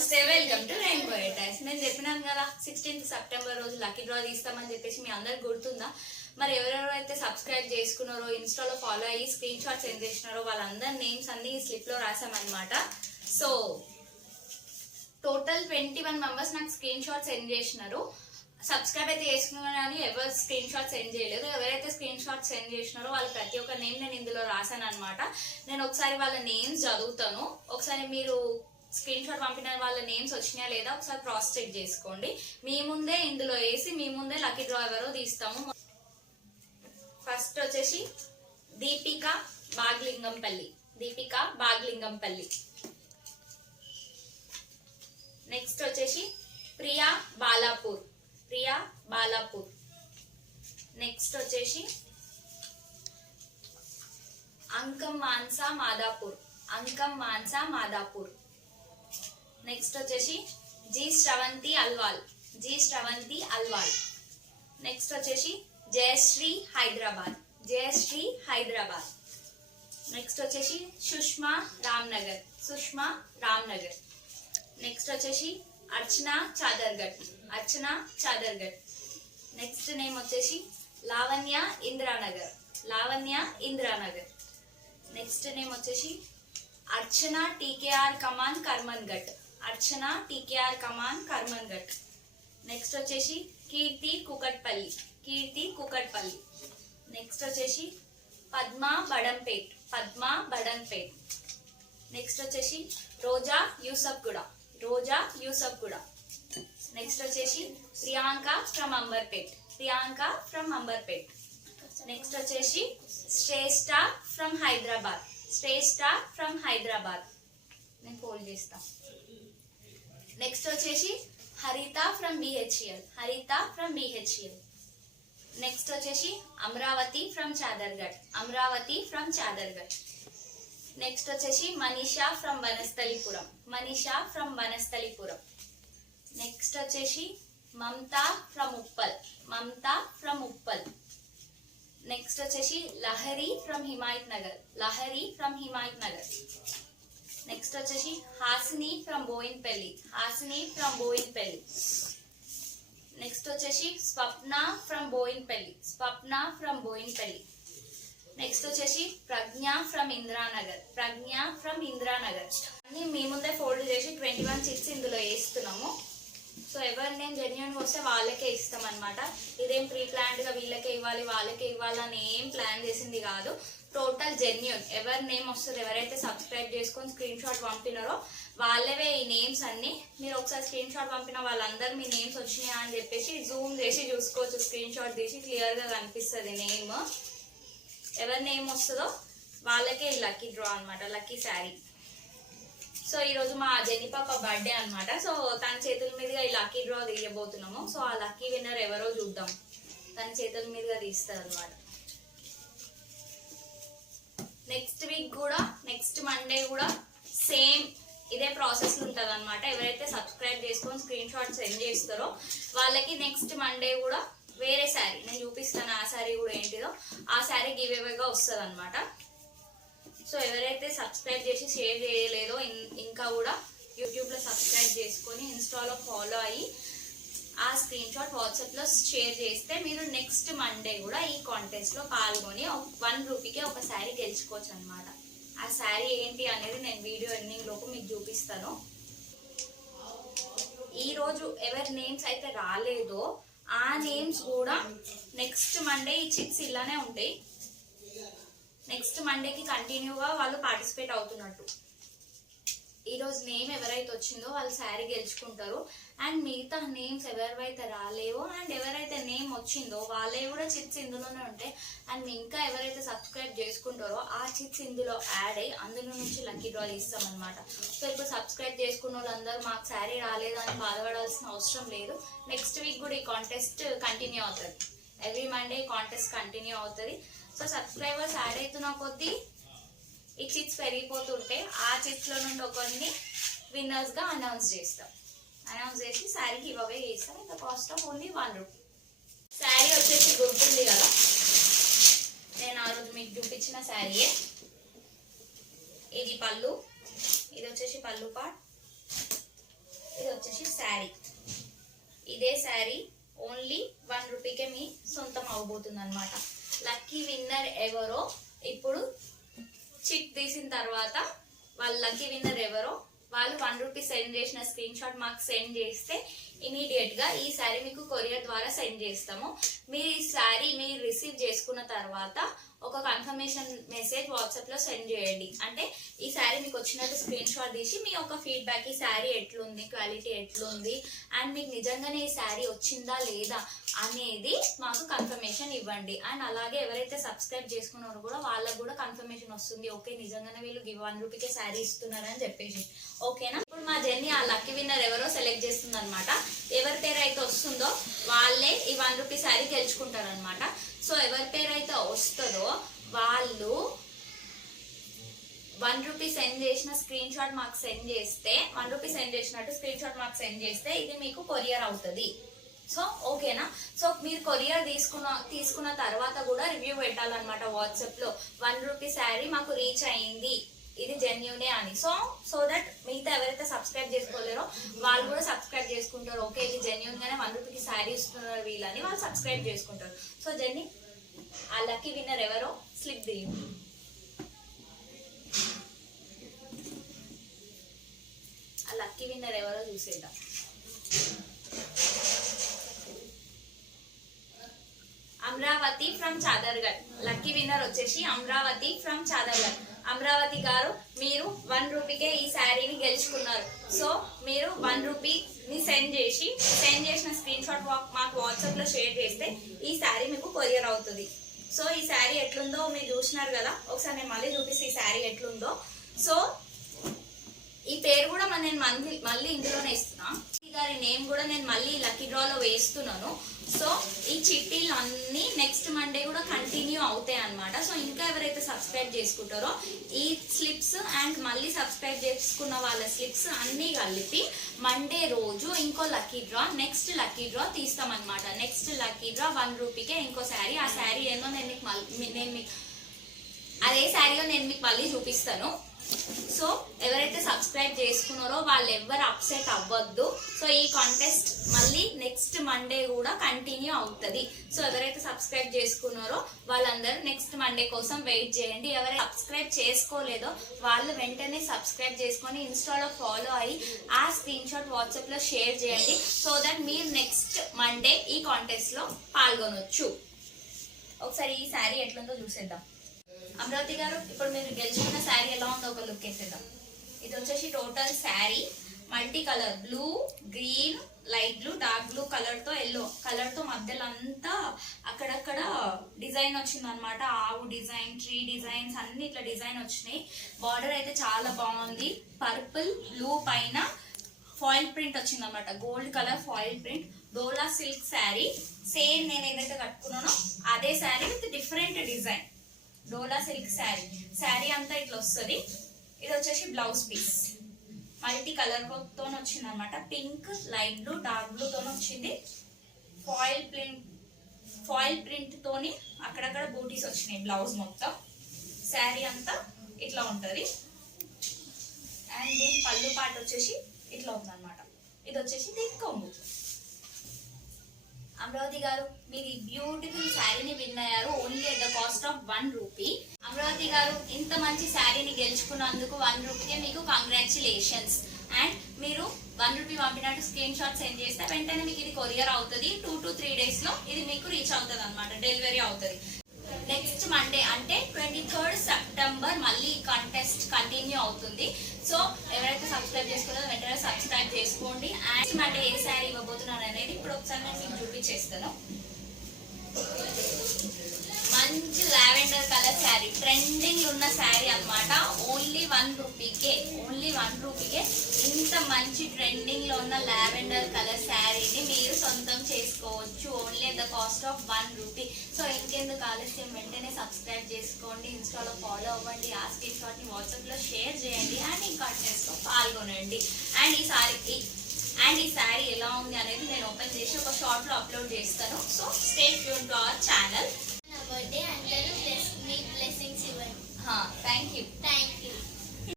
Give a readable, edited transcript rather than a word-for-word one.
నమస్తే, welcome to rainbow times. నేను చెప్పినాను కదా 16th సెప్టెంబర్ రోజు లక్కీ డ్రా తీస్తామని చెప్పేసి. మీ అందరికి గుర్తుందా? మరి ఎవరెవరైతే సబ్స్క్రైబ్ చేసుకున్నారో, ఇన్స్టాలో ఫాలో అయ్యి స్క్రీన్ షాట్ సెండ్ చేసినారో వాళ్ళందరి నేమ్స్ అన్ని స్లిప్ లో రాసామన్నమాట. సో టోటల్ 21 మెంబర్స్ నాకు స్క్రీన్ షాట్ సెండ్ చేసినారు. సబ్స్క్రైబ్ అయితే చేసుకున్నారు కానీ ఎవరు స్క్రీన్ షాట్ సెండ్ చేయలేదు. ఎవరైతే స్క్రీన్ షాట్ సెండ్ చేసినారో వాళ్ళ ప్రతి ఒక్క నేమ్ నేను ఇందులో రాశాను అనమాట. నేను ఒకసారి వాళ్ళ నేమ్స్ చదువుతాను, ఒకసారి మీరు స్క్రీన్ షాట్ పంపిన వాళ్ళ నేమ్స్ వచ్చినాయా లేదా ఒకసారి క్రాస్ చెక్ చేసుకోండి. మీ ముందే ఇందులో వేసి మీ ముందే లక్కీ డ్రా ఎవరో తీస్తాము. ఫస్ట్ వచ్చేసి దీపిక బాగ్లింగంపల్లి. దీపిక బాగ్లింగంపల్లి. నెక్స్ట్ వచ్చేసి ప్రియా బాలాపూర్. ప్రియా బాలాపూర్. నెక్స్ట్ వచ్చేసి అంకం మాన్సా మాదాపూర్. అంకం మాన్సా మాదాపూర్. నెక్స్ట్ వచ్చేసి G Sravanthi Alwal. G Sravanthi Alwal. Next వచ్చేసి జయశ్రీ హైదరాబాద్. జయశ్రీ హైదరాబాద్. నెక్స్ట్ వచ్చేసి సుష్మా రామ్నగర్. సుష్మా రామ్నగర్. నెక్స్ట్ వచ్చేసి అర్చన చాదర్గఢ్. అర్చన చాదర్గఢ్. నెక్స్ట్ నేమ్ వచ్చేసి లావణ్య ఇంద్రానగర్. లావణ్య ఇంద్రానగర్. నెక్స్ట్ నేమ్ వచ్చేసి అర్చన టీకేఆర్ కమాన్ కర్మన్ ఘట్. అర్చన టీకేఆర్ కమాన్ కర్మన్ ఘట్. నెక్స్ట్ వచ్చేసి కీర్తి కుకట్పల్లి. కీర్తి కుకట్పల్లి. నెక్స్ట్ వచ్చేసి పద్మా బడంపేట్. పద్మా బడంపేట్. నెక్స్ట్ వచ్చేసి రోజా యూసఫ్గూడ. రోజా యూసఫ్గూడ. నెక్స్ట్ వచ్చేసి Priyanka from Amberpet. Priyanka from Amberpet. Next వచ్చేసి శ్రేష్ఠ ఫ్రమ్ హైదరాబాద్. శ్రేష్ఠ ఫ్రమ్ హైదరాబాద్. నేను ఫోల్డ్ చేస్తా. నెక్స్ట్ వచ్చేసి Haritha from BHEL. Haritha from BHEL. Next వచ్చేసి Amaravati from Chaderghat. Amaravati from Chaderghat. Next వచ్చేసి Manisha from Vanasthalipuram. Manisha from Vanasthalipuram. Next వచ్చేసి Mamata from Uppal. Mamata from Uppal. Next వచ్చేసి Lahari from Himayat Nagar. Lahari from Himayat Nagar. Next వచ్చేసి Hasini from Boinpally. Hasini from Boinpally. Next వచ్చేసి Swapna from Boinpally. Swapna from Boinpally. Next వచ్చేసి ప్రజ్ఞ ఫ్రమ్ ఇంద్రానగర్. ప్రజ్ఞ ఫ్రమ్ ఇంద్రానగర్. అన్ని మీ ముందే ఫోల్డ్ చేసి 21 చిట్స్ ఇందులో వేస్తున్నాము. సో ఎవరి నేమ్ జెన్యున్ వస్తే వాళ్ళకే ఇస్తాం అనమాట. ఇదేం ప్రీ ప్లాన్డ్ గా వీళ్ళకే ఇవ్వాలి వాళ్ళకే ఇవ్వాలని ఏం ప్లాన్ చేసింది కాదు. Total genuine. ఎవరి నేమ్ వస్తుంది, ఎవరైతే సబ్స్క్రైబ్ చేసుకొని స్క్రీన్ షాట్ పంపినారో వాళ్ళవే ఈ నేమ్స్ అన్ని. మీరు ఒకసారి స్క్రీన్ షాట్ పంపిన వాళ్ళందరూ మీ నేమ్స్ వచ్చినాయా అని చెప్పేసి జూమ్ చేసి చూసుకోవచ్చు. స్క్రీన్ షాట్ తీసి క్లియర్ గా కనిపిస్తుంది నేమ్. ఎవరి నేమ్ వస్తుందో వాళ్ళకే లక్కీ డ్రా అనమాట, లక్కీ శారీ. సో ఈరోజు మా జెన్ని పాప బర్త్డే అనమాట. సో తన చేతుల మీదుగా ఈ లక్కీ డ్రా తీయబోతున్నాము. సో ఆ లక్కీ విన్నర్ ఎవరో చూద్దాం. తన చేతుల మీదుగా తీస్తారు అనమాట. నెక్స్ట్ వీక్ కూడా, నెక్స్ట్ మండే కూడా సేమ్ ఇదే ప్రాసెస్ ఉంటుంది అనమాట. ఎవరైతే సబ్స్క్రైబ్ చేసుకొని స్క్రీన్ షాట్ సెండ్ చేస్తారో వాళ్ళకి నెక్స్ట్ మండే కూడా వేరే శారీ నేను చూపిస్తాను. ఆ శారీ కూడా ఏంటిదో ఆ శారీ గివ్ అవేగా వస్తుంది అనమాట. సో ఎవరైతే సబ్స్క్రైబ్ చేసి షేర్ చేయలేదో ఇంకా కూడా యూట్యూబ్లో సబ్స్క్రైబ్ చేసుకొని ఇన్స్టాలో ఫాలో అయ్యి ఆ స్క్రీన్ షాట్ వాట్సాప్లో షేర్ చేస్తే మీరు నెక్స్ట్ మండే కూడా ఈ కాంటెస్ట్లో పాల్గొని 1 రూపీకే ఒక శారీ గెలుచుకోవచ్చు అనమాట. ఆ శారీ ఏంటి అనేది నేను వీడియో ఎండింగ్ లోపు మీకు చూపిస్తాను. ఈరోజు ఎవరి నేమ్స్ అయితే రాలేదో ఆ నేమ్స్ కూడా నెక్స్ట్ మండే ఈ చిట్స్ ఇలానే ఉంటాయి. నెక్స్ట్ మండేకి కంటిన్యూగా వాళ్ళు పార్టిసిపేట్ అవుతున్నట్టు. ఈరోజు నేమ్ ఎవరైతే వచ్చిందో వాళ్ళు శారీ గెలుచుకుంటారు. అండ్ మిగతా నేమ్స్ ఎవరైతే రాలేవో అండ్ ఎవరైతే నేమ్ వచ్చిందో వాళ్ళే కూడా చిట్స్ ఇందులోనే ఉంటాయి. అండ్ ఇంకా ఎవరైతే సబ్స్క్రైబ్ చేసుకుంటారో ఆ చిట్స్ ఇందులో యాడ్ అయ్యి అందులో నుంచి లక్కీ డ్రా తీస్తాం అనమాట. సో ఇప్పుడు సబ్స్క్రైబ్ చేసుకున్న వాళ్ళందరూ మాకు శారీ రాలేదని బాధపడాల్సిన అవసరం లేదు. నెక్స్ట్ వీక్ కూడా ఈ కాంటెస్ట్ కంటిన్యూ అవుతుంది. ఎవ్రీ మండే కాంటెస్ట్ కంటిన్యూ అవుతుంది. సో సబ్స్క్రైబర్స్ యాడ్ అవుతున్న కొద్దీ ఈ చిట్స్ పెరిగిపోతుంటే ఆ చిట్స్ లో నుండి ఒకరిని విన్నర్స్ గా అనౌన్స్ చేస్తాం. అనౌన్స్ చేసి శారీకి ఇవ్వవే చేస్తాం. ఇంకా cost of only 1 rupee. Sari వచ్చేసి గుర్తుంది కదా, నేను ఆ రోజు మీకు చూపించిన శారీయే. ఇది పళ్ళు, ఇది వచ్చేసి పళ్ళు పార్ట్, ఇదే శారీ ఓన్లీ 1 రూపీకే మీ సొంతం అవబోతుంది అనమాట. లక్కీ విన్నర్ ఎవరో ఇప్పుడు చిట్ తీసిన తర్వాత వాళ్ళు లక్కీ విన్నర్ ఎవరో వాళ్ళు 1 రూపీ సెండ్ చేసిన స్క్రీన్ షాట్ మాకు సెండ్ చేస్తే ఇమీడియట్ గా ఈ శారీ మీకు కొరియర్ ద్వారా సెండ్ చేస్తాము. మీరు ఈ శారీ మీరు రిసీవ్ చేసుకున్న తర్వాత ఒక కన్ఫర్మేషన్ మెసేజ్ వాట్సాప్ లో సెండ్ చేయండి. అంటే ఈ శారీ మీకు వచ్చినట్టు స్క్రీన్ షాట్ తీసి మీ ఒక ఫీడ్బ్యాక్, ఈ శారీ ఎట్లుంది, క్వాలిటీ ఎట్లుంది అండ్ మీకు నిజంగానే ఈ శారీ వచ్చిందా లేదా అనేది మాకు కన్ఫర్మేషన్ ఇవ్వండి. అండ్ అలాగే ఎవరైతే సబ్స్క్రైబ్ చేసుకున్నారో కూడా వాళ్ళకు కూడా కన్ఫర్మేషన్ వస్తుంది, ఓకే నిజంగానే వీళ్ళు 1 రూపీకే శారీ ఇస్తున్నారని చెప్పేసి. ఓకేనా? ఇప్పుడు మా జెన్నీ ఆ లక్కీ విన్నర్ ఎవరో సెలెక్ట్ చేస్తుంది అనమాట. ఎవరి పేరు అయితే వస్తుందో వాళ్ళే ఈ 1 రూపీ శారీ గెలుచుకుంటారు అనమాట. సో ఎవరి పేరు అయితే వస్తుందో వాళ్ళు 1 రూపీ సెండ్ చేసిన స్క్రీన్ షాట్ మాకు సెండ్ చేస్తే, 1 రూపీ సెండ్ చేసినట్టు స్క్రీన్ షాట్ మాకు సెండ్ చేస్తే ఇది మీకు కొరియర్ అవుతుంది. సో ఓకేనా? సో మీరు కొరియర్ తీసుకున్న తర్వాత కూడా రివ్యూ పెట్టాలన్నమాట వాట్సాప్ లో. 1 రూపీ శారీ మాకు రీచ్ అయింది, ఇది జెన్యూనే అని. సో దట్ మిగతా ఎవరైతే సబ్స్క్రైబ్ చేసుకోలేరో వాళ్ళు కూడా సబ్స్క్రైబ్ చేసుకుంటారు, ఓకే ఇది జెన్యూన్ గానే 1 రూపీకి శారీ ఇస్తున్నారు వీళ్ళని వాళ్ళు సబ్స్క్రైబ్ చేసుకుంటారు. సో జెన్నీ ఆ లక్కీ విన్నర్ ఎవరో స్లిప్ తీయండి. ఆ లక్కీ విన్నర్ ఎవరో చూసేద్దాం. Amaravati from Chaderghat. Lucky winner వచ్చేసి అమరావతి ఫ్రమ్ చాదర్గఢ్. అమరావతి గారు మీరు 1 రూపీకే ఈ శారీని గెలుచుకున్నారు. సో మీరు 1 రూపీని సెండ్ చేసిన స్క్రీన్ షాట్ మాకు వాట్సాప్ లో షేర్ చేస్తే ఈ శారీ మీకు కొరియర్ అవుతుంది. సో ఈ శారీ ఎట్లుందో మీరు చూసినారు కదా, ఒకసారి నేను మళ్ళీ చూపిస్తే ఈ శారీ ఎట్లుందో. సో ఈ పేరు కూడా నేను మళ్ళీ ఇందులోనే ఇస్తున్నా, గారి నేమ్ కూడా నేను మళ్ళీ లక్కీ డ్రాలో వేస్తున్నాను. సో ఈ చిట్టీలు అన్ని నెక్స్ట్ మండే కూడా కంటిన్యూ అవుతాయి అనమాట. సో ఇంకా ఎవరైతే సబ్స్క్రైబ్ చేసుకుంటారో ఈ స్లిప్స్ అండ్ మళ్ళీ సబ్స్క్రైబ్ చేసుకున్న వాళ్ళ స్లిప్స్ అన్ని కలిపి మండే రోజు ఇంకో lucky draw, next lucky draw తీస్తామన్నమాట. నెక్స్ట్ లక్కీ డ్రా 1 రూపీకే ఇంకో శారీ. ఆ శారీ ఏందో అదే శారీలో నేను మీకు మళ్ళీ చూపిస్తాను. సో ఎవరైతే సబ్స్క్రైబ్ చేసుకున్నారో వాళ్ళు ఎవ్వరు అప్సెట్ అవ్వద్దు. సో ఈ కాంటెస్ట్ మళ్ళీ నెక్స్ట్ మండే కూడా కంటిన్యూ అవుతుంది. సో ఎవరైతే సబ్స్క్రైబ్ చేసుకున్నారో వాళ్ళందరూ నెక్స్ట్ మండే కోసం వెయిట్ చేయండి. ఎవరైతే సబ్స్క్రైబ్ చేసుకోలేదో వాళ్ళు వెంటనే సబ్స్క్రైబ్ చేసుకొని ఇన్స్టాలో ఫాలో అయ్యి ఆ స్క్రీన్ షాట్ వాట్సాప్ లో షేర్ చేయండి. సో దట్ మీరు నెక్స్ట్ మండే ఈ కాంటెస్ట్ లో పాల్గొనొచ్చు. ఒకసారి ఈ శారీ ఎట్లుందో చూసేద్దాం. అమరావతి గారు ఇప్పుడు మీరు గెలుచుకున్న శారీ ఎలా ఉందో ఒక లుక్ వేసేద్దాం. ఇది వచ్చేసి total sari multi colour, blue, green, light blue, dark blue colour తో ఎల్లో కలర్ తో మధ్యలో అంతా అక్కడక్కడ డిజైన్ వచ్చింది అనమాట. ఆవు డిజైన్, ట్రీ డిజైన్స్ అన్ని ఇట్లా డిజైన్ వచ్చినాయి. బార్డర్ అయితే చాలా బాగుంది. పర్పుల్ బ్లూ పైన ఫాయిల్ ప్రింట్ వచ్చింది అనమాట, గోల్డ్ కలర్ ఫాయిల్ ప్రింట్. డోలా సిల్క్ శారీ, సేమ్ నేను ఏదైతే కట్టుకున్నానో అదే sari with different design. Dola silk sari, sari అంతా ఇట్లా వస్తుంది. ఇది వచ్చేసి బ్లౌజ్ పీస్ మల్టీ కలర్ తో వచ్చింది అనమాట. Pink, light blue, dark blue తో వచ్చింది. ఫాయిల్ ప్రింట్ తోని అక్కడక్కడ బూటీస్ వచ్చినాయి. బ్లౌజ్ మొత్తం శారీ అంతా ఇట్లా ఉంటది. అండ్ దీని పళ్ళు పాట వచ్చేసి ఇట్లా ఉంది అనమాట. ఇది వచ్చేసి దీని కొంగు. అమరావతి గారు మీరు ఈ బ్యూటిఫుల్ శారీని విన్ అయ్యారు only at the cost of 1 rupee. Amaravati గారు ఇంత మంచి శారీని గెలుచుకున్నందుకు 1 రూపీకే మీకు కంగ్రాచులేషన్స్. అండ్ మీరు 1 రూపీ పంపినట్టు స్క్రీన్ షాట్ సెండ్ చేస్తే వెంటనే మీకు ఇది కొరియర్ అవుతుంది. 2 to 3 days లో ఇది మీకు రీచ్ అవుతుంది అనమాట, డెలివరీ అవుతుంది. నెక్స్ట్ మండే అంటే 23rd September మళ్ళీ కంటెస్ట్ కంటిన్యూ అవుతుంది. సో ఎవరైతే సబ్స్క్రైబ్ చేసుకోలేదో వెంటనే సబ్స్క్రైబ్ చేసుకోండి. అండ్ మండే ఏ శారీ ఇవ్వబోతున్నాను అనేది ఇప్పుడు ఒకసారి నేను మీకు చూపించేస్తాను. మంచి లావెండర్ కలర్ శారీ, ట్రెండింగ్ ఉన్న శారీ అనమాట. ఓన్లీ 1 రూపీకే, ఓన్లీ 1 రూపీకే ఇంత మంచి ట్రెండింగ్ లో ఉన్న లావెండర్ కలర్ శారీని మీరు సొంతం చేసుకోవచ్చు only at the cost of 1 rupee. So ఇంకెందుకు ఆలస్యం, వెంటనే సబ్స్క్రైబ్ చేసుకోండి, ఇన్స్టాలో ఫాలో అవ్వండి, ఆ స్క్రీన్ షాట్ ని వాట్సాప్ లో షేర్ చేయండి అండ్ ఈ కాంటెస్ట్ లో పాల్గొనండి. అండ్ ఈ శారీ ఎలా ఉంది అనేది నేను ఓపెన్ చేసి ఒక షార్ట్ లో అప్లోడ్ చేస్తాను. So stay tune to our channel. నా బర్త్డే అందరూ మీ బ్లెస్సింగ్స్ ఇవ్వండి. Thank you. Thank you.